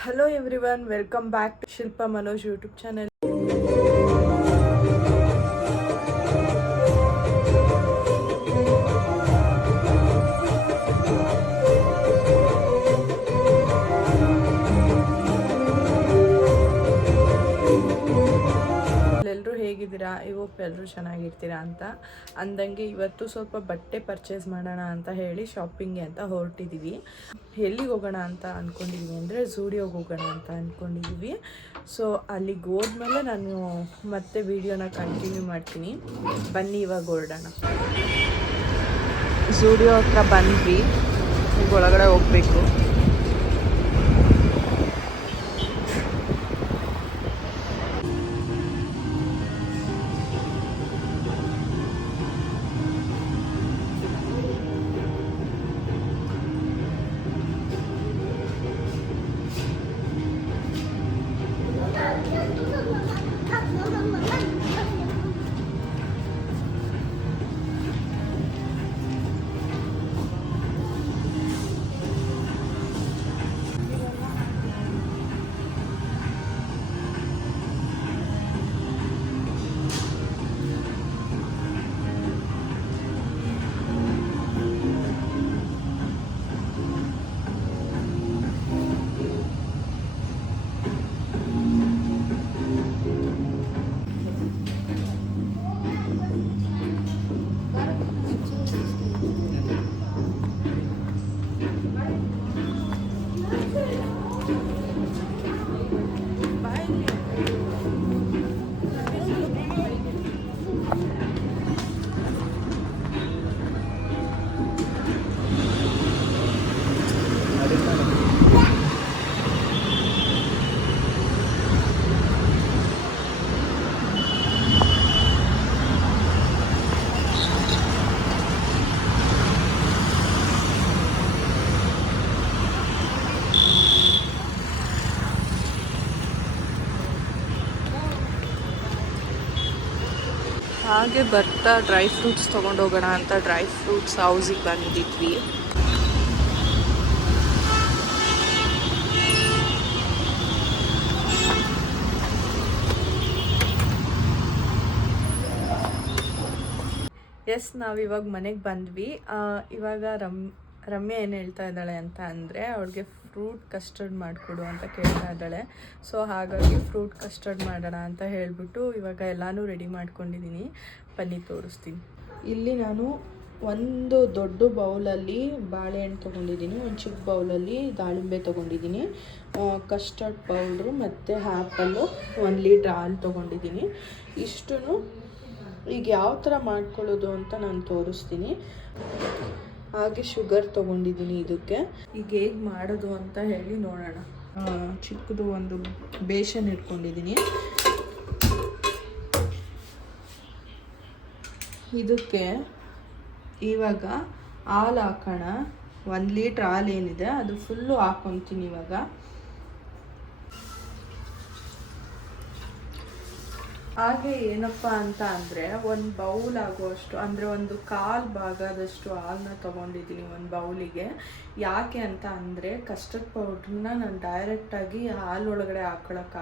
Hello everyone welcome back to Shilpa Manoj YouTube channel I ಹೇಗಿದ್ದೀರಾ? ಇವತ್ತು ಎಲ್ಲರೂ ಚೆನ್ನಾಗಿರ್ತೀರಾ ಅಂತ ಅಂದಂಗೆ ಇವತ್ತು ಸ್ವಲ್ಪ ಬಟ್ಟೆ ಪರ್ಚೇಸ್ ಮಾಡೋಣ ಅಂತ ಹೇಳಿ ಶಾಪಿಂಗ್ಗೆ ಅಂತ ಹೊರಟಿದ್ದೀವಿ ಎಲ್ಲಿಗೆ ಹೋಗೋಣ ಅಂತ ಅಂದ್ಕೊಂಡಿದ್ದೀವಿ ಅಂದರೆ ಝೂಡಿಯೋಗೆ ಹೋಗೋಣ ಅಂತ ಅಂದ್ಕೊಂಡಿದ್ದೀವಿ ಸೊ ಅಲ್ಲಿಗೆ ಹೋದ್ಮೇಲೆ ನಾನು ಮತ್ತೆ ವಿಡಿಯೋನ ಕಂಟಿನ್ಯೂ ಮಾಡ್ತೀನಿ. ಬನ್ನಿ ಇವಾಗ ಹೊರಡೋಣ. ಝೂಡಿಯೋ ಹತ್ರ ಬಂದ್ವಿ. ಒಳಗಡೆ ಹೋಗಬೇಕು. ಹಾಗೆ ಬರ್ತಾ ಡ್ರೈ ಫ್ರೂಟ್ಸ್ ತೊಗೊಂಡೋಗೋಣ ಅಂತ ಡ್ರೈ ಫ್ರೂಟ್ಸ್ ಹೌಸಿಗೆ ಬಂದಿದ್ವಿ. ಎಸ್ ನಾವು ಇವಾಗ ಮನೆಗೆ ಬಂದ್ವಿ. ಇವಾಗ ರಮ್, ರಮ್ಯಾ ಏನು ಹೇಳ್ತಾ ಇದ್ದಾಳೆ ಅಂತ ಅಂದರೆ ಅವಳಿಗೆ ಫ್ರೂಟ್ ಕಸ್ಟರ್ಡ್ ಮಾಡಿಕೊಡು ಅಂತ ಕೇಳ್ತಾ ಇದ್ದಾಳೆ. ಸೊ ಹಾಗಾಗಿ ಫ್ರೂಟ್ ಕಸ್ಟರ್ಡ್ ಮಾಡೋಣ ಅಂತ ಹೇಳಿಬಿಟ್ಟು ಇವಾಗ ಎಲ್ಲನೂ ರೆಡಿ ಮಾಡ್ಕೊಂಡಿದ್ದೀನಿ. ಬನ್ನಿ, ತೋರಿಸ್ತೀನಿ. ಇಲ್ಲಿ ನಾನು ಒಂದು ದೊಡ್ಡ ಬೌಲಲ್ಲಿ ಬಾಳೆಹಣ್ಣು ತೊಗೊಂಡಿದ್ದೀನಿ. ಒಂದು ಚಿಕ್ಕ ಬೌಲಲ್ಲಿ ದಾಳಿಂಬೆ ತೊಗೊಂಡಿದ್ದೀನಿ. ಕಸ್ಟರ್ಡ್ ಪೌಡ್ರು ಮತ್ತು ಆ್ಯಪಲ್ಲು, ಒಂದು ಲೀಟ್ರ್ ಹಾಲು ತೊಗೊಂಡಿದ್ದೀನಿ. ಇಷ್ಟು ಈಗ ಯಾವ ಥರ ಮಾಡ್ಕೊಳ್ಳೋದು ಅಂತ ನಾನು ತೋರಿಸ್ತೀನಿ. ಹಾಗೆ ಶುಗರ್ ತೊಗೊಂಡಿದ್ದೀನಿ ಇದಕ್ಕೆ. ಈಗ ಹೇಗೆ ಮಾಡೋದು ಅಂತ ಹೇಳಿ ನೋಡೋಣ. ಚಿಕ್ಕದು ಒಂದು ಬೇಷನ್ ಇಟ್ಕೊಂಡಿದ್ದೀನಿ. ಇದಕ್ಕೆ ಇವಾಗ ಹಾಲು ಹಾಕೋಣ. ಒಂದು ಲೀಟ್ರ್ ಹಾಲು ಏನಿದೆ ಅದು ಫುಲ್ಲು ಹಾಕೊತೀನಿ ಇವಾಗ. ಹಾಗೆ ಏನಪ್ಪ ಅಂತ ಅಂದರೆ ಒಂದು ಬೌಲ್ ಆಗುವಷ್ಟು, ಅಂದರೆ ಒಂದು ಕಾಲು ಭಾಗದಷ್ಟು ಹಾಲನ್ನ ತೊಗೊಂಡಿದ್ದೀನಿ ಒಂದು ಬೌಲಿಗೆ. ಯಾಕೆ ಅಂತ ಅಂದರೆ ಕಸ್ಟರ್ಡ್ ಪೌಡ್ರನ್ನ ನಾನು ಡೈರೆಕ್ಟಾಗಿ ಹಾಲು ಒಳಗಡೆ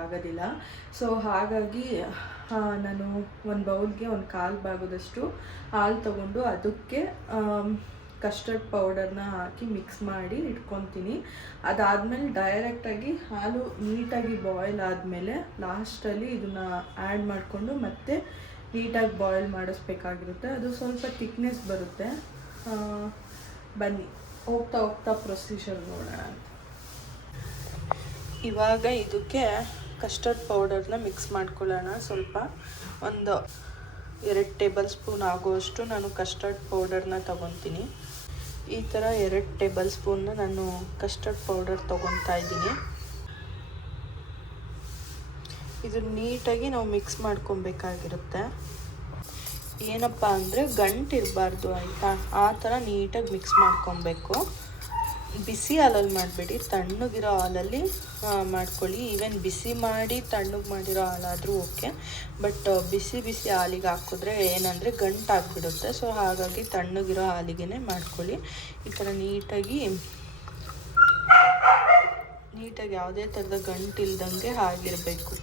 ಆಗೋದಿಲ್ಲ. ಸೊ ಹಾಗಾಗಿ ನಾನು ಒಂದು ಬೌಲ್ಗೆ ಒಂದು ಕಾಲು ಭಾಗದಷ್ಟು ಹಾಲು ತೊಗೊಂಡು ಅದಕ್ಕೆ ಕಸ್ಟರ್ಡ್ ಪೌಡರ್ನ ಹಾಕಿ ಮಿಕ್ಸ್ ಮಾಡಿ ಇಟ್ಕೊತೀನಿ. ಅದಾದಮೇಲೆ ಡೈರೆಕ್ಟಾಗಿ ಹಾಲು ನೀಟಾಗಿ ಬಾಯ್ಲ್ ಆದಮೇಲೆ ಲಾಸ್ಟಲ್ಲಿ ಇದನ್ನು ಆ್ಯಡ್ ಮಾಡಿಕೊಂಡು ಮತ್ತೆ ನೀಟಾಗಿ ಬಾಯ್ಲ್ ಮಾಡಿಸ್ಬೇಕಾಗಿರುತ್ತೆ. ಅದು ಸ್ವಲ್ಪ ತಿಕ್ನೆಸ್ ಬರುತ್ತೆ. ಬನ್ನಿ, ಹೋಗ್ತಾ ಹೋಗ್ತಾ ಪ್ರೊಸೀಜರ್ ನೋಡೋಣ ಇವಾಗ ಇದಕ್ಕೆ ಕಸ್ಟರ್ಡ್ ಪೌಡರ್ನ ಮಿಕ್ಸ್ ಮಾಡ್ಕೊಳ್ಳೋಣ. ಸ್ವಲ್ಪ ಒಂದು ಎರಡು ಟೇಬಲ್ ಸ್ಪೂನ್ ಆಗುವಷ್ಟು ನಾನು ಕಸ್ಟರ್ಡ್ ಪೌಡರ್ನ ತಗೊತೀನಿ. ಈ ಥರ ಎರಡು ಟೇಬಲ್ ಸ್ಪೂನ್ನ ನಾನು ಕಸ್ಟರ್ಡ್ ಪೌಡರ್ ತೊಗೊತಾ ಇದ್ದೀನಿ. ಇದು ನೀಟಾಗಿ ನಾವು ಮಿಕ್ಸ್ ಮಾಡ್ಕೊಬೇಕಾಗಿರುತ್ತೆ. ಏನಪ್ಪ ಅಂದರೆ ಗಂಟು ಇರಬಾರ್ದು ಆಯಿತಾ? ಆ ಥರ ನೀಟಾಗಿ ಮಿಕ್ಸ್ ಮಾಡ್ಕೊಬೇಕು. ಬಿಸಿ ಹಾಲಲ್ಲಿ ಮಾಡಬೇಡಿ. ತಣ್ಣಗಿರೋ ಹಾಲಲ್ಲಿ ಮಾಡ್ಕೊಳ್ಳಿ. ಈವನ್ ಬಿಸಿ ಮಾಡಿ ತಣ್ಣಗೆ ಮಾಡಿರೋ ಹಾಲಾದರೂ ಓಕೆ ಬಟ್ ಬಿಸಿ ಬಿಸಿ ಹಾಲಿಗೆ ಹಾಕಿದ್ರೆ ಏನಂದರೆ ಗಂಟು ಆಗಿಬಿಡುತ್ತೆ. ಸೊ ಹಾಗಾಗಿ ತಣ್ಣಗಿರೋ ಹಾಲಿಗೆ ಮಾಡ್ಕೊಳ್ಳಿ. ಈ ಥರ ನೀಟಾಗಿ ನೀಟಾಗಿ ಯಾವುದೇ ಥರದ ಗಂಟಿಲ್ದಂಗೆ ಆಗಿರಬೇಕು.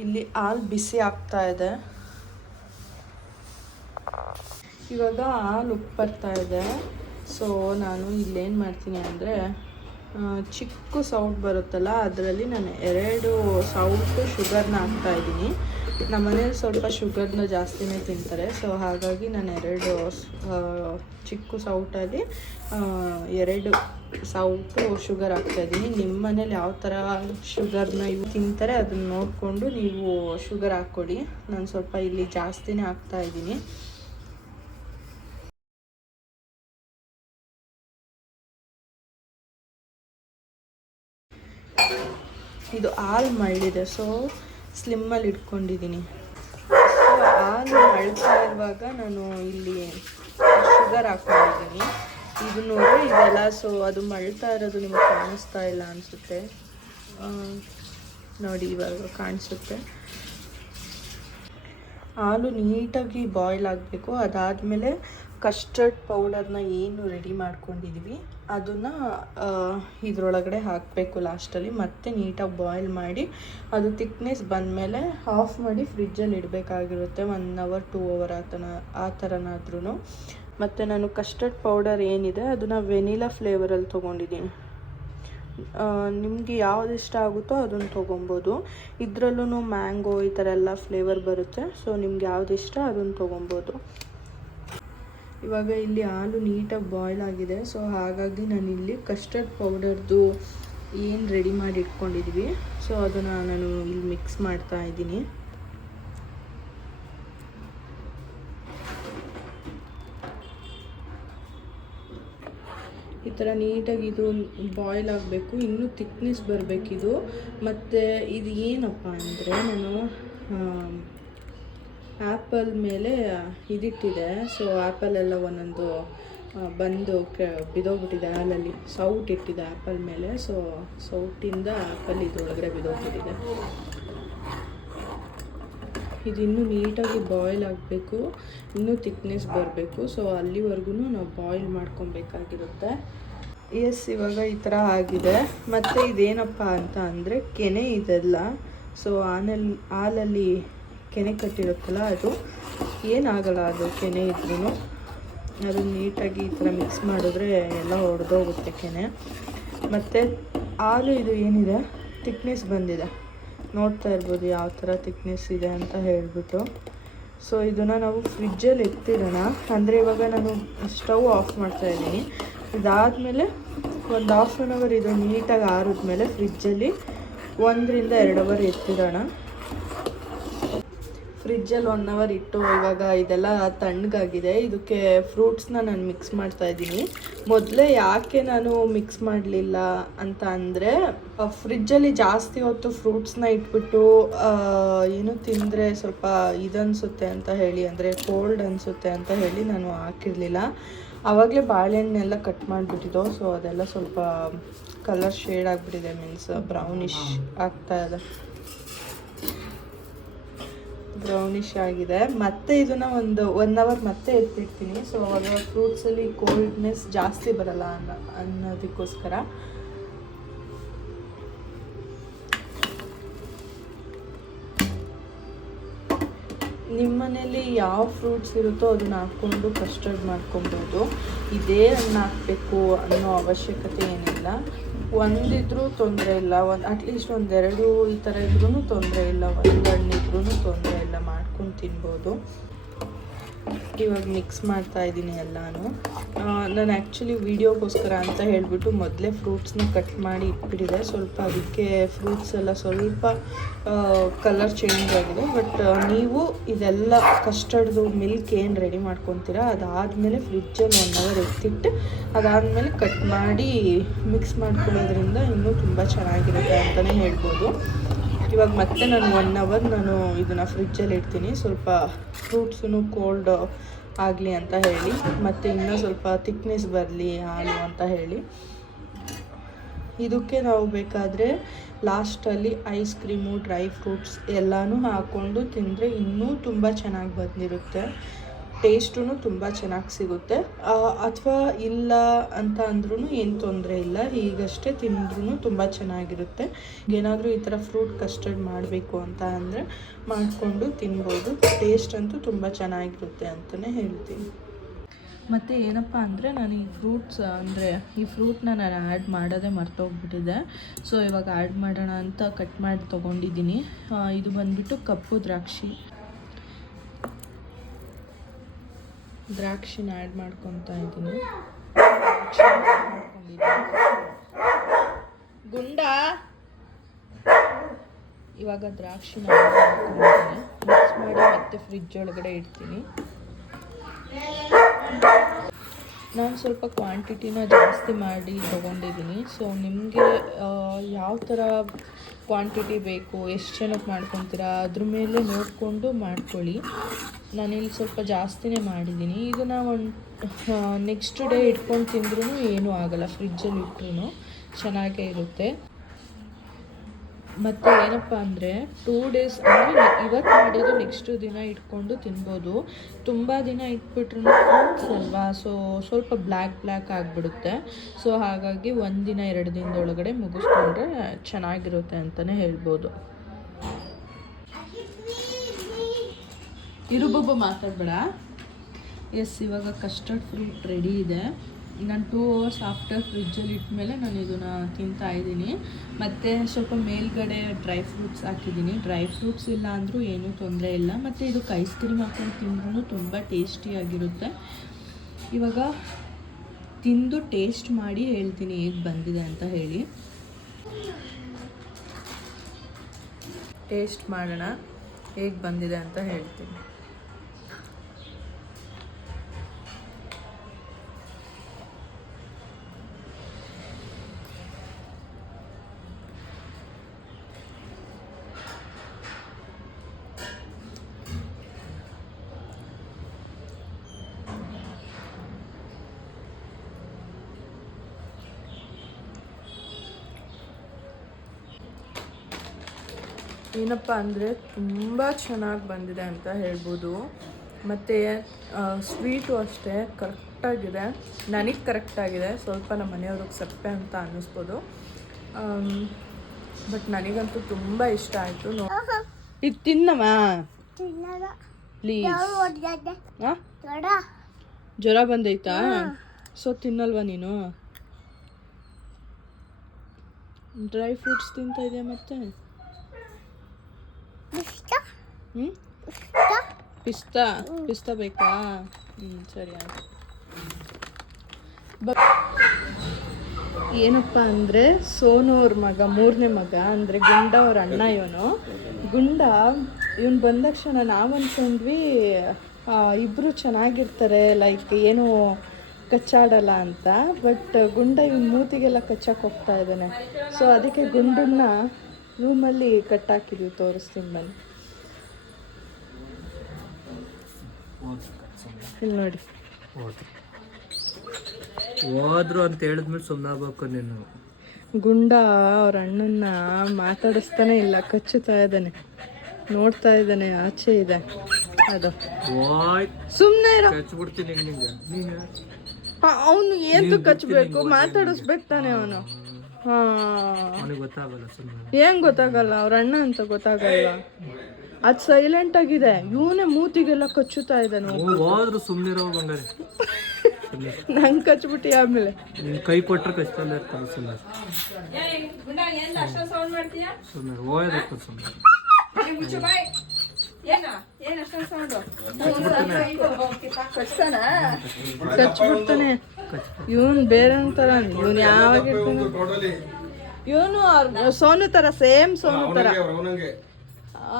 ಇಲ್ಲಿ ಹಾಲು ಬಿಸಿ ಆಗ್ತಾ ಇದೆ. ಇವಾಗ ಹಾಲು ಉಪ್ಪು ಬರ್ತಾ ಇದೆ. ಸೊ ನಾನು ಇಲ್ಲೇನು ಮಾಡ್ತೀನಿ ಅಂದರೆ ಚಿಕ್ಕ ಸೌಟ್ ಬರುತ್ತಲ್ಲ, ಅದರಲ್ಲಿ ನಾನು ಎರಡು ಸೌಟು ಶುಗರ್ನ ಹಾಕ್ತಾ ಇದ್ದೀನಿ. ನಮ್ಮ ಮನೇಲಿ ಸ್ವಲ್ಪ ಶುಗರ್ನ ಜಾಸ್ತಿನೇ ತಿಂತಾರೆ. ಸೊ ಹಾಗಾಗಿ ನಾನು ಎರಡು ಚಿಕ್ಕ ಸೌಟಲ್ಲಿ ಎರಡು ಸೌಟು ಶುಗರ್ ಹಾಕ್ತಾ ಇದ್ದೀನಿ. ನಿಮ್ಮ ಮನೇಲಿ ಯಾವ ಥರ ಶುಗರ್ನ ಇವು ತಿಂತಾರೆ ಅದನ್ನ ನೋಡಿಕೊಂಡು ನೀವು ಶುಗರ್ ಹಾಕ್ಕೊಡಿ. ನಾನು ಸ್ವಲ್ಪ ಇಲ್ಲಿ ಜಾಸ್ತಿನೇ ಹಾಕ್ತಾ ಇದು ಹಾಲು ಮಳ್ಳಿದೆ. ಸೊ ಸ್ಲಿಮ್ಮಲ್ಲಿ ಇಟ್ಕೊಂಡಿದ್ದೀನಿ. ಸೊ ಹಾಲು ಮಳ್ತಾ ಇರುವಾಗ ನಾನು ಇಲ್ಲಿ ಶುಗರ್ ಹಾಕೊಂಡಿದ್ದೀನಿ. ಇದು ನೋಡಿ ಇದೆಲ್ಲ ಸೊ ಅದು ಮಳ್ತಾ ಇರೋದು ನಿಮಗೆ ಕಾಣಿಸ್ತಾ ಇಲ್ಲ ಅನಿಸುತ್ತೆ. ನೋಡಿ ಇವಾಗ ಕಾಣಿಸುತ್ತೆ. ಹಾಲು ನೀಟಾಗಿ ಬಾಯ್ಲ್ ಆಗಬೇಕು. ಅದಾದಮೇಲೆ ಕಸ್ಟರ್ಡ್ ಪೌಡರ್ನ ಏನು ರೆಡಿ ಮಾಡ್ಕೊಂಡಿದ್ವಿ. ಅದನ್ನು ಇದರೊಳಗಡೆ ಹಾಕಬೇಕು ಲಾಸ್ಟಲ್ಲಿ ಮತ್ತೆ ನೀಟಾಗಿ ಬಾಯ್ಲ್ ಮಾಡಿ, ಅದು ತಿಕ್ನೆಸ್ ಬಂದಮೇಲೆ ಆಫ್ ಮಾಡಿ ಫ್ರಿಜ್ಜಲ್ಲಿ ಇಡಬೇಕಾಗಿರುತ್ತೆ. ಒನ್ ಅವರ್ ಟೂ ಅವರ್ ಆ ಥರ ಆ ಥರನಾದ್ರೂ ಮತ್ತು ನಾನು ಕಸ್ಟರ್ಡ್ ಪೌಡರ್ ಏನಿದೆ, ಅದನ್ನು ವೆನಿಲಾ ಫ್ಲೇವರಲ್ಲಿ ತೊಗೊಂಡಿದ್ದೀನಿ. ನಿಮಗೆ ಯಾವ್ದು ಇಷ್ಟ ಆಗುತ್ತೋ ಅದನ್ನು ತೊಗೊಬೋದು. ಇದರಲ್ಲೂ ಮ್ಯಾಂಗೋ ಈ ಥರ ಎಲ್ಲ ಫ್ಲೇವರ್ ಬರುತ್ತೆ. ಸೊ ನಿಮ್ಗೆ ಯಾವ್ದು ಇಷ್ಟ ಅದನ್ನು ತೊಗೊಬೋದು. ಇವಾಗ ಇಲ್ಲಿ ಹಾಲು ನೀಟಾಗಿ ಬಾಯ್ಲ್ ಆಗಿದೆ. ಸೊ ಹಾಗಾಗಿ ನಾನು ಇಲ್ಲಿ ಕಸ್ಟರ್ಡ್ ಪೌಡರ್ದು ಏನು ರೆಡಿ ಮಾಡಿ ಇಟ್ಕೊಂಡಿದ್ವಿ. ಸೊ ಅದನ್ನು ನಾನು ಇಲ್ಲಿ ಮಿಕ್ಸ್ ಮಾಡ್ತಾ ಇದ್ದೀನಿ. ಈ ಥರ ನೀಟಾಗಿ ಇದು ಬಾಯ್ಲ್ ಆಗಬೇಕು. ಇನ್ನೂ ತಿಕ್ನೆಸ್ ಬರಬೇಕಿದು. ಮತ್ತು ಇದು ಏನಪ್ಪ ಅಂದರೆ ನಾನು ಆ್ಯಪಲ್ ಮೇಲೆ ಇದಿಟ್ಟಿದೆ. ಸೊ ಆ್ಯಪಲ್ ಎಲ್ಲ ಒಂದೊಂದು ಬಂದು ಕೆ, ಬಿದೋಗ್ಬಿಟ್ಟಿದೆ ಹಾಲಲ್ಲಿ. ಸೌಟ್ ಇಟ್ಟಿದೆ ಆ್ಯಪಲ್ ಮೇಲೆ. ಸೊ ಸೌಟಿಂದ ಆ್ಯಪಲ್ ಇದ್ರೊಳಗಡೆ ಬಿದೋಗ್ಬಿಟ್ಟಿದೆ. ಇದು ಇನ್ನೂ ನೀಟಾಗಿ ಬಾಯ್ಲ್ ಆಗಬೇಕು. ಇನ್ನೂ ತಿಕ್ನೆಸ್ ಬರಬೇಕು. ಸೊ ಅಲ್ಲಿವರೆಗೂ ನಾವು ಬಾಯ್ಲ್ ಮಾಡ್ಕೊಬೇಕಾಗಿರುತ್ತೆ. ಎಸ್ ಇವಾಗ ಈ ಥರ ಆಗಿದೆ. ಮತ್ತು ಇದೇನಪ್ಪ ಅಂತ ಅಂದರೆ ಕೆನೆ ಇದೆಲ್ಲ. ಸೊ ಆನಲ್ಲಿ ಹಾಲಲ್ಲಿ ಕೆನೆ ಕಟ್ಟಿರುತ್ತಲ್ಲ, ಅದು ಏನಾಗಲ್ಲ ಅದು ಕೆನೆ ಇದ್ರೂ ಅದು ನೀಟಾಗಿ ಈ ಥರ ಮಿಕ್ಸ್ ಮಾಡಿದ್ರೆ ಎಲ್ಲ ಒಡೆದೋಗುತ್ತೆ ಕೆನೆ. ಮತ್ತು ಹಾಲು ಇದು ಏನಿದೆ? ತಿಕ್ನೆಸ್ ಬಂದಿದೆ. ನೋಡ್ತಾ ಇರ್ಬೋದು ಯಾವ ಥರ ತಿಕ್ನೆಸ್ ಇದೆ ಅಂತ ಹೇಳಿಬಿಟ್ಟು. ಸೊ ಇದನ್ನು ನಾವು ಫ್ರಿಜ್ಜಲ್ಲಿ ಎತ್ತಿರೋಣ ಅಂದರೆ ಇವಾಗ ನಾನು ಸ್ಟವ್ ಆಫ್ ಮಾಡ್ತಾ ಇದ್ದೀನಿ. ಇದಾದಮೇಲೆ ಒಂದು ಹಾಫ್ ಆನ್ ಅವರ್ ಇದು ನೀಟಾಗಿ ಆರಿದ್ಮೇಲೆ ಫ್ರಿಜ್ಜಲ್ಲಿ ಒಂದರಿಂದ ಎರಡು ಅವರ್ ಎತ್ತಿಡೋಣ. ಫ್ರಿಜ್ಜಲ್ಲಿ ಒನ್ ಅವರ್ ಇಟ್ಟು ಇವಾಗ ಇದೆಲ್ಲ ತಣ್ಣಗಾಗಿದೆ. ಇದಕ್ಕೆ ಫ್ರೂಟ್ಸ್ನ ನಾನು ಮಿಕ್ಸ್ ಮಾಡ್ತಾ ಇದ್ದೀನಿ. ಮೊದಲೇ ಯಾಕೆ ನಾನು ಮಿಕ್ಸ್ ಮಾಡಲಿಲ್ಲ ಅಂತ ಅಂದರೆ ಫ್ರಿಜ್ಜಲ್ಲಿ ಜಾಸ್ತಿ ಹೊತ್ತು ಫ್ರೂಟ್ಸ್ನ ಇಟ್ಬಿಟ್ಟು ಏನು ತಿಂದರೆ ಸ್ವಲ್ಪ ಇದನ್ಸುತ್ತೆ ಅಂತ ಹೇಳಿ, ಅಂದರೆ ಕೋಲ್ಡ್ ಅನಿಸುತ್ತೆ ಅಂತ ಹೇಳಿ ನಾನು ಹಾಕಿರಲಿಲ್ಲ. ಆವಾಗಲೇ ಬಾಳೆಹಣ್ಣೆಲ್ಲ ಕಟ್ ಮಾಡಿಬಿಟ್ಟಿದ್ದೋ ಸೊ ಅದೆಲ್ಲ ಸ್ವಲ್ಪ ಕಲರ್ ಶೇಡ್ ಆಗಿಬಿಟ್ಟಿದೆ ಮೀನ್ಸ್ ಬ್ರೌನಿಶ್ ಆಗ್ತಾ ಇದೆ. ಬ್ರೌನಿಶ್ ಆಗಿದೆ. ಮತ್ತೆ ಇದನ್ನ ಒಂದು ಒನ್ ಅವರ್ ಮತ್ತೆ ಎತ್ತಿಡ್ತೀನಿ. ಸೊ ಅವಾಗ ಫ್ರೂಟ್ಸಲ್ಲಿ ಕೋಲ್ಡ್ನೆಸ್ ಜಾಸ್ತಿ ಬರಲ್ಲ ಅನ್ನೋ, ಅನ್ನೋದಕ್ಕೋಸ್ಕರ. ನಿಮ್ಮ ಮನೇಲಿ ಯಾವ ಫ್ರೂಟ್ಸ್ ಇರುತ್ತೋ ಅದನ್ನ ಹಾಕ್ಕೊಂಡು ಕಸ್ಟರ್ಡ್ ಮಾಡ್ಕೊಬೋದು. ಇದೇ ಹಣ್ಣು ಹಾಕಬೇಕು ಅನ್ನೋ ಅವಶ್ಯಕತೆ ಏನಿಲ್ಲ. ಒಂದಿದ್ರೂ ತೊಂದರೆ ಇಲ್ಲ. ಒಂದು ಅಟ್ಲೀಸ್ಟ್ ಒಂದೆರಡು ಈ ಥರ ಇದ್ರೂ ತೊಂದರೆ ಇಲ್ಲ. ಒಂದು ಹಣ್ಣು ಇದ್ರೂ ತೊಂದರೆ ಇಲ್ಲ. ತಿನ್ಬೋದು. ಇವಾಗ ಮಿಕ್ಸ್ ಮಾಡ್ತಾ ಇದ್ದೀನಿ ಎಲ್ಲಾನು. ನಾನು ಆ್ಯಕ್ಚುಲಿ ವೀಡಿಯೋಗೋಸ್ಕರ ಅಂತ ಹೇಳಿಬಿಟ್ಟು ಮೊದಲೇ ಫ್ರೂಟ್ಸ್ನ ಕಟ್ ಮಾಡಿ ಇಟ್ಬಿಟ್ಟಿದೆ. ಸ್ವಲ್ಪ ಅದಕ್ಕೆ ಫ್ರೂಟ್ಸ್ ಎಲ್ಲ ಸ್ವಲ್ಪ ಕಲರ್ ಚೇಂಜ್ ಆಗಿದೆ. ಬಟ್ ನೀವು ಇದೆಲ್ಲ ಕಸ್ಟರ್ಡ್ದು ಮಿಲ್ಕ್ ಏನು ರೆಡಿ ಮಾಡ್ಕೊತೀರಾ, ಅದಾದಮೇಲೆ ಫ್ರಿಜ್ಜಲ್ಲಿ ಒನ್ ಅವರ್ ಎತ್ತಿಟ್ಟು ಅದಾದಮೇಲೆ ಕಟ್ ಮಾಡಿ ಮಿಕ್ಸ್ ಮಾಡ್ಕೊಳ್ಳೋದ್ರಿಂದ ಇನ್ನೂ ತುಂಬ ಚೆನ್ನಾಗಿರುತ್ತೆ ಅಂತಲೇ ಹೇಳ್ಬೋದು. ಇವಾಗ ಮತ್ತೆ ನಾನು ಒನ್ ಅವರ್ ನಾನು ಇದನ್ನು ಫ್ರಿಜ್ಜಲ್ಲಿ ಇಡ್ತೀನಿ. ಸ್ವಲ್ಪ ಫ್ರೂಟ್ಸೂ ಕೋಲ್ಡ್ ಆಗಲಿ ಅಂತ ಹೇಳಿ, ಮತ್ತು ಇನ್ನೂ ಸ್ವಲ್ಪ ತಿಕ್ನೆಸ್ ಬರಲಿ ಹಾಲು ಅಂತ ಹೇಳಿ. ಇದಕ್ಕೆ ನಾವು ಬೇಕಾದರೆ ಲಾಸ್ಟಲ್ಲಿ ಐಸ್ ಕ್ರೀಮು ಡ್ರೈ ಫ್ರೂಟ್ಸ್ ಎಲ್ಲನೂ ಹಾಕ್ಕೊಂಡು ತಿಂದರೆ ಇನ್ನೂ ತುಂಬ ಚೆನ್ನಾಗಿ ಬಂದಿರುತ್ತೆ. ಟೇಸ್ಟೂ ತುಂಬ ಚೆನ್ನಾಗಿ ಸಿಗುತ್ತೆ. ಅಥವಾ ಇಲ್ಲ ಅಂತ ಅಂದ್ರೂ ಏನು ತೊಂದರೆ ಇಲ್ಲ. ಈಗಷ್ಟೇ ತಿಂದ್ರೂ ತುಂಬ ಚೆನ್ನಾಗಿರುತ್ತೆ. ಏನಾದರೂ ಈ ಥರ ಫ್ರೂಟ್ ಕಸ್ಟರ್ಡ್ ಮಾಡಬೇಕು ಅಂತ ಅಂದರೆ ಮಾಡಿಕೊಂಡು ತಿನ್ಬೋದು. ಟೇಸ್ಟ್ ಅಂತೂ ತುಂಬ ಚೆನ್ನಾಗಿರುತ್ತೆ ಅಂತಲೇ ಹೇಳ್ತೀನಿ. ಮತ್ತು ಏನಪ್ಪ ಅಂದರೆ ನಾನು ಈ ಫ್ರೂಟ್ಸ್, ಅಂದರೆ ಈ ಫ್ರೂಟ್ನ ನಾನು ಆ್ಯಡ್ ಮಾಡೋದೇ ಮರ್ತೋಗ್ಬಿಟ್ಟಿದೆ. ಸೊ, ಇವಾಗ ಆ್ಯಡ್ ಮಾಡೋಣ ಅಂತ ಕಟ್ ಮಾಡಿ ತೊಗೊಂಡಿದ್ದೀನಿ. ಇದು ಬಂದುಬಿಟ್ಟು ಕಪ್ಪು ದ್ರಾಕ್ಷಿ. ದ್ರಾಕ್ಷಿನ ಆ್ಯಡ್ ಮಾಡ್ಕೊತಾ ಇದ್ದೀನಿ. ಗುಂಡ, ಇವಾಗ ದ್ರಾಕ್ಷಿನ ಮಿಕ್ಸ್ ಮಾಡಿ ಮತ್ತೆ ಫ್ರಿಜ್ ಒಳಗಡೆ ಇಡ್ತೀನಿ. ನಾನು ಸ್ವಲ್ಪ ಕ್ವಾಂಟಿಟಿನ ಜಾಸ್ತಿ ಮಾಡಿ ತೊಗೊಂಡಿದ್ದೀನಿ. ಸೊ ನಿಮಗೆ ಯಾವ ಥರ ಕ್ವಾಂಟಿಟಿ ಬೇಕು, ಎಷ್ಟು ಜನಕ್ಕೆ ಮಾಡ್ಕೊತೀರಾ, ಅದ್ರ ಮೇಲೆ ನೋಡಿಕೊಂಡು ಮಾಡ್ಕೊಳ್ಳಿ. ನಾನಿಲ್ಲಿ ಸ್ವಲ್ಪ ಜಾಸ್ತಿನೇ ಮಾಡಿದ್ದೀನಿ. ಇದನ್ನು ಒಂದು ನೆಕ್ಸ್ಟ್ ಡೇ ಇಟ್ಕೊಂಡು ತಿಂದ್ರೂ ಏನೂ ಆಗಲ್ಲ. ಫ್ರಿಜ್ಜಲ್ಲಿ ಇಟ್ರೂ ಚೆನ್ನಾಗೇ ಇರುತ್ತೆ. ಮತ್ತು ಏನಪ್ಪ ಅಂದರೆ ಟೂ ಡೇಸ್ ಅಂದರೆ ಇವತ್ತು ಮಾಡಿದ್ದು ನೆಕ್ಸ್ಟ್ ದಿನ ಇಟ್ಕೊಂಡು ತಿನ್ಬೋದು. ತುಂಬ ದಿನ ಇಟ್ಬಿಟ್ರು ಫ್ರೂಟ್ಸ್ ಅಲ್ವಾ ಸೊ ಸ್ವಲ್ಪ ಬ್ಲ್ಯಾಕ್ ಬ್ಲ್ಯಾಕ್ ಆಗಿಬಿಡುತ್ತೆ. ಸೊ ಹಾಗಾಗಿ ಒಂದು ದಿನ, ಎರಡು ದಿನದೊಳಗಡೆ ಮುಗಿಸ್ಕೊಂಡ್ರೆ ಚೆನ್ನಾಗಿರುತ್ತೆ ಅಂತಲೇ ಹೇಳ್ಬೋದು. ಇರುಬೊಬ್ಬ ಮಾತಾಡಬೇಡ. ಎಸ್ ಇವಾಗ ಕಸ್ಟರ್ಡ್ ಫ್ರೂಟ್ ರೆಡಿ ಇದೆ. ನಾನು ಟೂ ಅವರ್ಸ್ ಆಫ್ಟರ್ ಫ್ರಿಜ್ಜಲ್ಲಿ ಇಟ್ಟಮೇಲೆ ನಾನು ಇದನ್ನು ತಿಂತಾ ಇದ್ದೀನಿ. ಮತ್ತು ಸ್ವಲ್ಪ ಮೇಲ್ಗಡೆ ಡ್ರೈ ಫ್ರೂಟ್ಸ್ ಹಾಕಿದ್ದೀನಿ. ಡ್ರೈ ಫ್ರೂಟ್ಸ್ ಇಲ್ಲ ಅಂದರೂ ಏನೂ ತೊಂದರೆ ಇಲ್ಲ. ಮತ್ತು ಇದಕ್ಕೆ ಐಸ್ ಕ್ರೀಮ್ ಹಾಕೊಂಡು ತಿಂದ್ರೂ ತುಂಬ ಟೇಸ್ಟಿಯಾಗಿರುತ್ತೆ ಇವಾಗ ತಿಂದು ಟೇಸ್ಟ್ ಮಾಡಿ ಹೇಳ್ತೀನಿ ಹೇಗೆ ಬಂದಿದೆ ಅಂತ ಹೇಳಿ. ಟೇಸ್ಟ್ ಮಾಡೋಣ. ಹೇಗೆ ಬಂದಿದೆ ಅಂತ ಹೇಳ್ತೀನಿ. ಏನಪ್ಪ ಅಂದರೆ ತುಂಬ ಚೆನ್ನಾಗಿ ಬಂದಿದೆ ಅಂತ ಹೇಳ್ಬೋದು. ಮತ್ತು ಸ್ವೀಟು ಅಷ್ಟೇ ಕರೆಕ್ಟಾಗಿದೆ ನನಗೆ ಕರೆಕ್ಟಾಗಿದೆ ಸ್ವಲ್ಪ ನಮ್ಮ ಮನೆಯವ್ರಿಗೆ ಸಪ್ಪೆ ಅಂತ ಅನ್ನಿಸ್ಬೋದು. ಬಟ್ ನನಗಂತೂ ತುಂಬ ಇಷ್ಟ ಆಯಿತು. ಇದು ತಿನ್ನಮ್ಮ. ಪ್ಲೀಸ್ ಜ್ವರ? ಬಂದೈತಾ? ಸೊ ತಿನ್ನಲ್ವಾ ನೀನು? ಡ್ರೈ ಫ್ರೂಟ್ಸ್ ತಿಂತಾ ಇದೆಯಾ ಮತ್ತೆ? ಹ್ಞೂ ಪಿಸ್ತಾ? ಪಿಸ್ತಾ ಬೇಕಾ? ಹ್ಞೂ ಸರಿ ಆಯ್ತು. ಬ ಏನಪ್ಪ ಅಂದರೆ ಸೋನು ಅವ್ರ ಮಗ ಮೂರನೇ ಮಗ ಅಂದರೆ ಗುಂಡ ಅವ್ರ ಅಣ್ಣ ಇವನು. ಗುಂಡ ಇವನು ಬಂದ ತಕ್ಷಣ ನಾವು ಅಂದ್ಕೊಂಡ್ವಿ ಇಬ್ಬರು ಚೆನ್ನಾಗಿರ್ತಾರೆ ಲೈಕ್ ಏನು ಕಚ್ಚಾಡಲ್ಲ ಅಂತ. ಬಟ್ ಗುಂಡ ಇವನ್ ಮೂತಿಗೆಲ್ಲ ಕಚ್ಚಕ್ಕೆ ಹೋಗ್ತಾ ಇದ್ದಾನೆ. ಸೊ ಅದಕ್ಕೆ ಗುಂಡನ್ನ ರೂಮಲ್ಲಿ ಕಟ್ಟಾಕಿದ್ವಿ ತೋರಿಸ್ತೀನಿ ಬನ್ನಿ. ಇಲ್ಲಿ ನೋಡಿ ಹೋದ್ರು ಅಂತ ಹೇಳಿದ್ಮೇಲೆ ಸುಮ್ಮನಾಗಬೇಕು ನೀನು. ಗುಂಡ ಅವ್ರ ಅಣ್ಣನ್ನ ಮಾತಾಡಿಸ್ತಾನೆ ಇಲ್ಲ ಕಚ್ಚುತ್ತಾ ಇದ್ದಾನೆ. ನೋಡ್ತಾ ಇದ್ದಾನೆ ಆಚೆ ಇದೆ. ಅದು. ಸುಮ್ಮನೆ ಕಚ್ಬಿಡ್ತೀನಿ ಅವನು ಏನು ಕಚ್ಚಬೇಕು ಮಾತಾಡಿಸ್ಬೇಕು ತಾನೆ ಅವನು. ಹಾ. ಅವನಿಗೆ ಗೊತ್ತಾಗಲ್ಲ ಸುಮ್ಮನೆ ಏನ್ ಗೊತ್ತಾಗಲ್ಲ ಅವ್ರ ಅಣ್ಣ ಅಂತ ಗೊತ್ತಾಗಲ್ಲ. ಅದ್ ಸೈಲೆಂಟ್ ಆಗಿದೆ. ಇವನೇ ಮೂತಿಗೆಲ್ಲ ಕಚ್ಚುತ್ತಾ ಇದ್ದಾನೆ ಹೋದ್ರು ಸುಮ್ಮನಿರೋ ಬಂಗಾರೆ. ನಂಗೆ ಕಚ್ಬಿಟ್ಟಿ ಆಮೇಲೆ. ಕೈ ಕೊಟ್ರೆ ಇರ್ತಾನೆ ಸುಮ್ಮನೆ ಸುಮ್ಮನೆ ಹೋಯ್ಬೇಕು ಸುಮ್ಮನೆ ಕಚ್ಬಿಡ್ತಾನೆ. ಇವನ್ ಬೇರೆ ತರ ಇವನ್ ಯಾವಾಗ ಇವನು ಸೋನು ತರ ಸೇಮ್ ಸೋನು ತರ.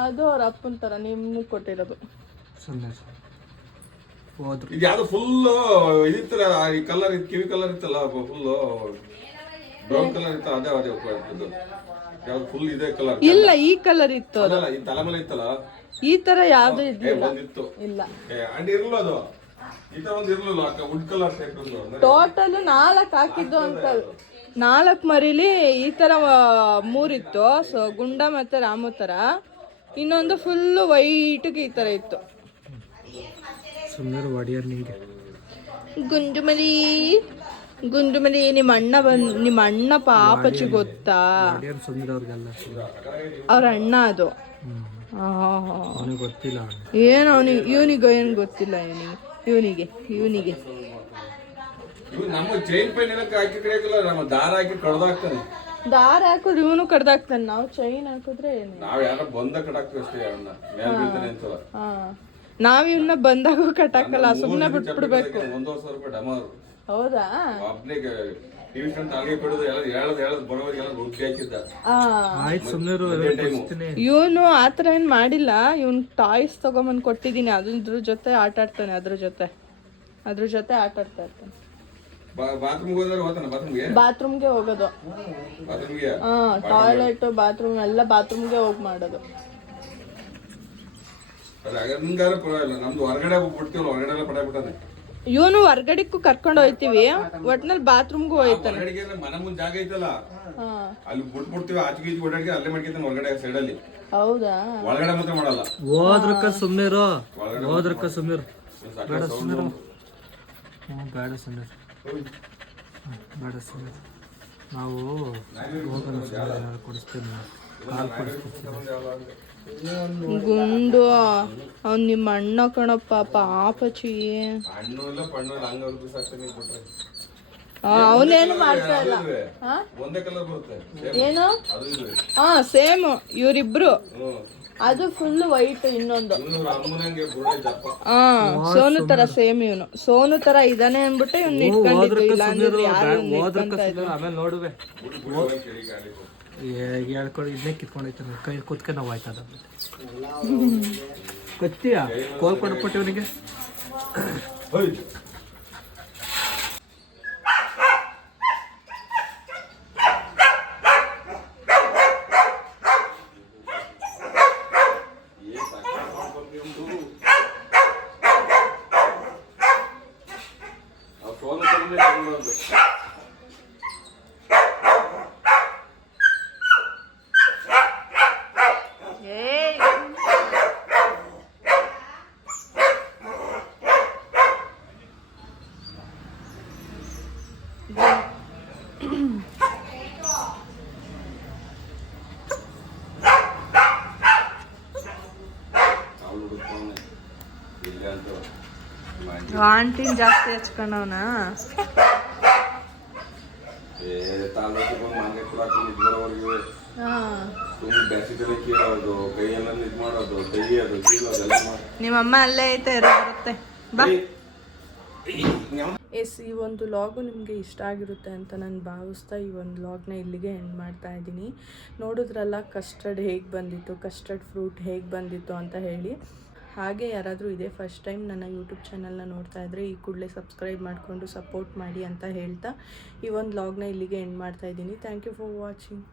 ಅದು ಅವ್ರ ಅಪ್ಪನ ತರ ನಿಮ್ಗೆ ಕೊಟ್ಟಿರೋದು. ಇದು ಯಾವ್ದು ಫುಲ್ ಇದಿತ್ತಲ್ಲ ಈ ಕಲರ್ ಕಿವಿ ಕಲರ್ ಇತ್ತಲ್ಲ ಫುಲ್ ಬ್ರೌನ್ ಕಲರ್ ಇತ್ತು ಅದೇ ಅದೇ ಯಾವ್ದು ಫುಲ್ ಇದೆ ಕಲರ್ ಇಲ್ಲ ಈ ಕಲರ್ ಇತ್ತು ಅದಲ್ಲ ಈ ತಲೆ ಮೇಲೆ ಇತ್ತಲ್ಲ? ಈ ತರ ಯಾವ್ದು ಇದ್ದಿಲ್ಲ. ಒಂದಿತ್ತು ಇಲ್ಲ. ಏ ಅಂಡ್ ಇರ್ಲಿಲ್ಲ ಅದು ಈ ತರ ಒಂದು ಇರ್ಲಿಲ್ಲ ವುಡ್ ಕಲರ್ ಟೈಪ್ ಒಂದು ಅಂದ್ರೆ ಟೋಟಲ್ ನಾಲ್ಕು ಹಾಕಿದ್ದು ಅಂಕಲ್ ನಾಲ್ಕು ಮರಿಲಿ ಈ ತರ ಆ, ಮೂರಿತ್ತು. ಸೊ ಗುಂಡ ಮತ್ತೆ ರಾಮು ತರ. ಇನ್ನೊಂದು ಫುಲ್ ವೈಟ್ ಈ ತರ ಇತ್ತು. ಸುಂದರ ಒಡಿಯರ್ ನಿಮಗೆ ಗುಂಡುಮಲಿ ಗುಂಡುಮಲಿ ನಿಮ್ಮ ಅಣ್ಣ ಬಂದ್ ನಿಮ್ಮ ಅಣ್ಣ ಪಾಪಚ್ಚಿ ಗೊತ್ತಾ? ಅವ್ರಿಗೆಲ್ಲ. ಅವ್ರ ಅಣ್ಣ ಅದು. ಗೊತ್ತಿಲ್ಲ ಏನು ಅವನಿಗೆ ಇವನಿಗೆ ಏನು ಗೊತ್ತಿಲ್ಲ ಇವನಿಗೆ ಇವನಿಗೆ ಇವನಿಗೆ. ನಮ್ಮ ಚೈನ್ ಪೈನ್ ಎಲ್ಲ ಹಾಕಿ ಕಡಿಯಕ್ಕಲ್ಲ ನಮ್ಮ ದಾರ ಹಾಕಿ ಕಡ್ದಾಕ್ತಾನೆ. ದಾರ ಹಾಕಿದ್ರೆ ಇವನು ಕಡ್ದಾಕ್ತಾನೆ ನಾವು ಚೈನ್ ಹಾಕಿದ್ರೆ ನಾವ್ ಯಾರ ಬಂದ ಕಡಾಕ್ತೀವಿ ಅಷ್ಟೇ ಅವನ್ನ ಮೇಲ್ ಬೀಳ್ತಾನೆ ಅಂತಲ್ಲ. ಹಾ ನಾವ್ ಇವನ್ನ ಬಂದಾಗ ಕಟ್ಟಾಕಲ್ಲ ಸುಮ್ಮನೆ ಬಿಟ್ಬಿಡ್ಬೇಕು. ಒಂದೂವರೆ ಸಾವಿರ ರೂಪಾಯಿ ಡಮಾರು ಹೌದಾ? ಒಬ್ನಿಗೆ ಇವನು ಆತರ ಏನ್ ಮಾಡಿಲ್ಲ ಇವನ್ ಟಾಯ್ಸ್ ತಗೊಂಬಂದ್ ಕೊಟ್ಟಿದೀನಿ ಅದ್ರ ಜೊತೆ ಆಟ ಆಡ್ತಾನೆ ಅದ್ರ ಜೊತೆ. ಅದ್ರ ಜೊತೆ ಆಟ ಆಡ್ತಾ ಇರ್ತಾನೆ. ಬಾತ್ರೂಮ್ಗೆ ಹೋಗೋದು. ಹಾ ಟಾಯ್ಲೆಟ್ ಬಾತ್ರೂಮ್ ಎಲ್ಲ ಬಾತ್ರೂಮ್ಗೆ ಹೋಗಿ ಮಾಡೋದು. ಅಲ್ಲ ಹಂಗಾರ ಪರವಾಗಿಲ್ಲ ನಮ್ದು ಹೊರಗಡೆ ಬಿಡ್ತೀವಲ್ಲ ಹೊರಗಡೆ ಎಲ್ಲ ಪಡ ಬಿಟ್ಟಾನೆ ಇವನು ಹೊರ್ಗಡೆಕ್ಕೂ ಕರ್ಕೊಂಡು ಹೋಯ್ತಿವಿ. ಒಟ್ನಲ್ಲಿ ಬಾತ್ರೂಮ್ಗೂ ಹೋಯ್ತಾನೆ. ಹೊರಗಡೆಗೆ ಮನೆ ಮುಂದೆ ಜಾಗ ಐತಲ್ಲ? ಹಾ. ಅಲ್ಲಿ ಬಿಟ್ ಬಿಡ್ತೀವಿ ಆಚೆ ಈಚೆ ಓಡಾಡಿ ಅಲ್ಲೇ ಮಾಡ್ಕೊತಾನೆ ಹೊರಗಡೆ ಸೈಡ್ ಅಲ್ಲಿ. ಹೌದಾ? ಒಳಗಡೆ ಮಾತ್ರ ಮಾಡಲ್ಲ. ಹೋದ್ರಕ್ಕ ಸುಮ್ಮನೆ ಇರೋ ಒಳಗಡೆ ಹೋದ್ರಕ್ಕ ಸುಮ್ಮನಿರು ಬೇಡ ಸುಮ್ಮನಿರು ಸುಮ್ಮನೆ ಹ್ಞೂ ಬೇಡ ಸುಮ್ಮನಿರು ಬೇಡ ಸುಮ್ಮನಿರು ನಾವು ಏನಾದ್ರು ಕೊಡಿಸ್ತೀನಿ. ಕಾಲು ಕೊಡಿಸ್ಕೊಡ್ತೀನಿ ಗುಂಡು. ಅವ್ನು ನಿಮ್ಮ ಅಣ್ಣ ಕಣಪ್ಪ ಪಾಪಚಿ. ಅವನೇನು ಮಾಡ್ತಾ ಇಲ್ಲ. ಹಾ? ಒಂದೇ ಕಲರ್ ಬರುತ್ತೆ. ಏನು? ಹಾ ಸೇಮ್. ಇವರಿಬ್ರು. ಅದು ಫುಲ್ ವೈಟ್ ಇನ್ನೊಂದು. ಹಾ ಸೋನು ತರ ಸೇಮ್ ಇವನು. ಸೋನು ತರ ಇದಾನೆ ಅನ್ಬಿಟ್ಟು ಇವ್ನ ಇಟ್ಕೊಂಡಿದ್ದು. ಇಲ್ಲ ಅಂದ್ರೆ ಯಾರು ಹೇಳ್ಕೊಂಡು ಇದನ್ನೇ ಕಿತ್ಕೊಂಡೈತೆ ಕೈ ಕುತ್ಕೊಂಡು ನಾವು ಆಯ್ತದ ಕತ್ತಿಯ ಕೋಲ್ ಕೊಡ್ಬಿಟ್ಟು ಇವನಿಗೆ ಹೋಯ್ ಏನ್ ಸಾಕಾಗ್ ಹೋಗ್ಬೇಕು ಇವ್ನ್ದು. ಆ phone ತಗೊಂಡೆ ತಗೊಂಡು ಹೋಗ್ಬೇಕು. ಅವ್ಳು ಹುಡುಕ್ತಾವ್ನೆ. ಇಲ್ಲೇ ಅಂತ ಮಾಡಿ. ಆಂಟಿನ್ ಜಾಸ್ತಿ ಹಚ್ಕೊಂಡವನ ಏ ತಾಲೂಕು ಬಂದು ಮನೆ ಕೊಡಾಕ ನಿಂತ್ಕೊಳ್ಳೋರ್ಗೆ ಸುಮ್ಮನೆ ಬ್ಯಾಸಿಗೆಲ್ಲ ಕೀಳೋದು ಕೈಯೆಲ್ಲ ಇದು ಮಾಡೋದು ತೆಗಿಯೋದು ಕೀಳೋದು ಜಾಸ್ತಿ ಹಚ್ಕೊಂಡವನ. ನಿಮ್ಮಮ್ಮ ಅಲ್ಲೇ ಐತೆ ಬರುತ್ತೆ. ಬಾ. ಎಸ್ ಈ ಒಂದು ಲಾಗು ನಿಮಗೆ ಇಷ್ಟ ಆಗಿರುತ್ತೆ ಅಂತ ನಾನು ಭಾವಿಸ್ತಾ ಈ ಒಂದು ಲಾಗ್ನ ಇಲ್ಲಿಗೆ ಎಂಡ್ ಮಾಡ್ತಾ ಇದ್ದೀನಿ. ನೋಡಿದ್ರಲ್ಲ ಕಸ್ಟರ್ಡ್ ಹೇಗೆ ಬಂದಿತ್ತು ಕಸ್ಟರ್ಡ್ ಫ್ರೂಟ್ ಹೇಗೆ ಬಂದಿತ್ತು ಅಂತ ಹೇಳಿ. ಹಾಗೆ ಯಾರಾದರೂ ಇದೇ ಫಸ್ಟ್ ಟೈಮ್ ನನ್ನ ಯೂಟ್ಯೂಬ್ ಚಾನಲ್ನ ನೋಡ್ತಾ ಇದ್ದರೆ ಈ ಕೂಡಲೇ ಸಬ್ಸ್ಕ್ರೈಬ್ ಮಾಡಿಕೊಂಡು ಸಪೋರ್ಟ್ ಮಾಡಿ ಅಂತ ಹೇಳ್ತಾ ಈ ಒಂದು ಲಾಗ್ನ ಇಲ್ಲಿಗೆ ಎಂಡ್ ಮಾಡ್ತಾ ಇದ್ದೀನಿ. Thank you for watching